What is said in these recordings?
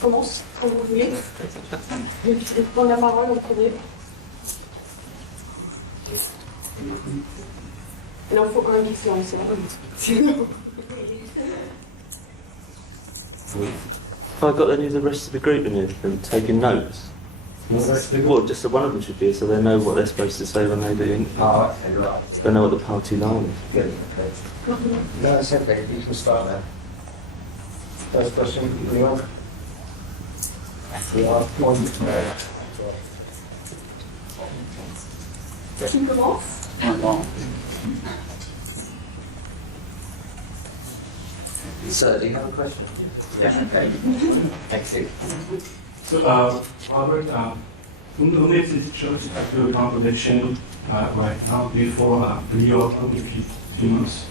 Commence, quand vous voulez. Je prends la parole en premier. Non, il faut quand même qu'il se lance. I got any of the rest of the group in here and taking notes? Well, just one of them should be, so they know what they're supposed to say when they do it. Oh, okay, right. They know what the party line is. Good, okay. No, it's okay, you can start there. First question, anyone? Yeah, one. Qui commence? So, do you have a question? Yeah, okay. Thank you. So, Albert, who makes this church actual competition right now before New York Olympic Games?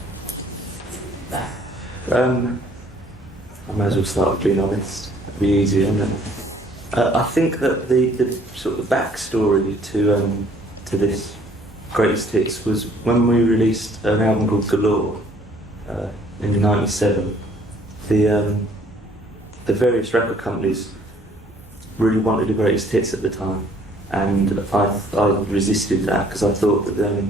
I might as well start with being honest. It'd be easier, isn't it? I think that the sort of backstory to this Greatest Hits was when we released an album called Galore in '97. The various record companies really wanted the Greatest Hits at the time, and I resisted that because I thought that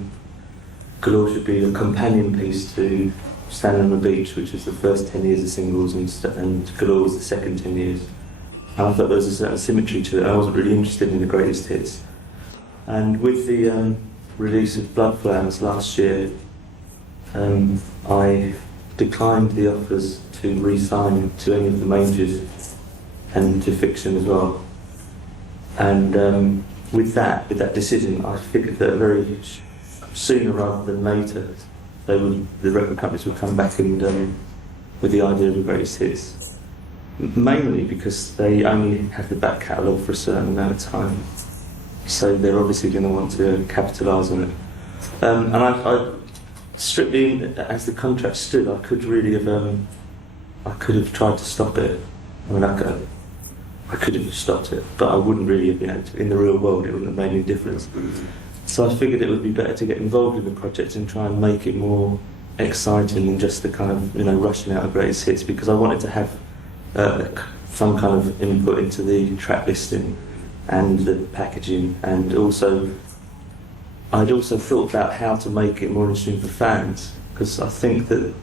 Galore should be a companion piece to Standing on the Beach, which was the first 10 years of singles, and Galore was the second 10 years. And I thought there was a certain symmetry to it. I wasn't really interested in the Greatest Hits. And with the release of Blood Flowers last year, I declined the offers to re-sign to any of the majors and to Fiction as well. And with that decision, I figured that very sooner rather than later, the record companies would come back and with the idea of the Greatest Hits. Mainly because they only have the back catalogue for a certain amount of time, so they're obviously going to want to capitalise on it. And I strictly, as the contract stood, I could have tried to stop it. I mean, I could have stopped it, but I wouldn't really have been able to. In the real world, it wouldn't have made any difference. So I figured it would be better to get involved in the project and try and make it more exciting than just the kind of, rushing out of Greatest Hits, because I wanted to have some kind of input into the track listing and the packaging, and I'd also thought about how to make it more interesting for fans, because I think that,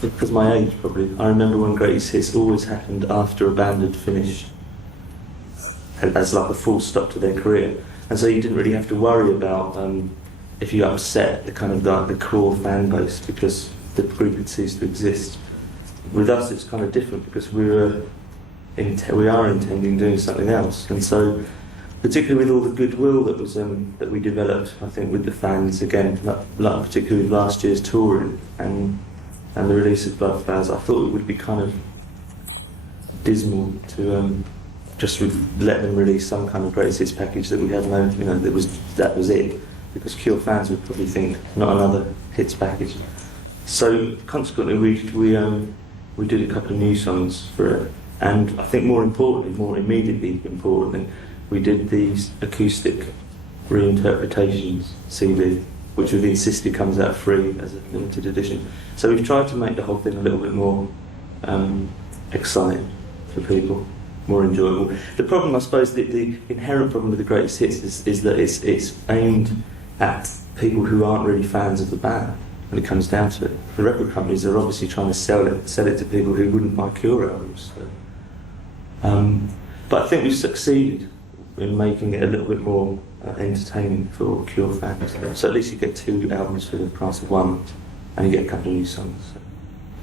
because my age probably, I remember when Greatest Hits always happened after a band had finished, as like a full stop to their career, and so you didn't really have to worry about if you upset the kind of the core fan base because the group had ceased to exist. With us, it's kind of different because we are intending doing something else, and so particularly with all the goodwill that was that we developed, I think, with the fans again, like particularly with last year's touring and the release of Blood Flowers, I thought it would be kind of dismal to just let them release some kind of Greatest Hits package that we had no, that was it, because Cure fans would probably think not another hits package. So consequently, we did a couple of new songs for it, and I think more immediately importantly, we did these acoustic reinterpretations CD, which we've insisted comes out free as a limited edition. So we've tried to make the whole thing a little bit more exciting for people, more enjoyable. The problem, I suppose, the inherent problem with the Greatest Hits is that it's aimed at people who aren't really fans of the band. When it comes down to it, the record companies are obviously trying to sell it to people who wouldn't buy Cure albums. So. But I think we've succeeded in making it a little bit more entertaining for Cure fans. So at least you get 2 albums for the price of 1, and you get a couple of new songs. So.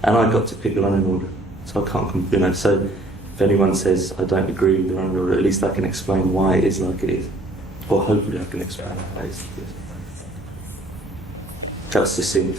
And I got to pick the running order, so I can't, So if anyone says I don't agree with the running order, at least I can explain why it is like it is, or hopefully I can explain why it is like it is. That's the scene.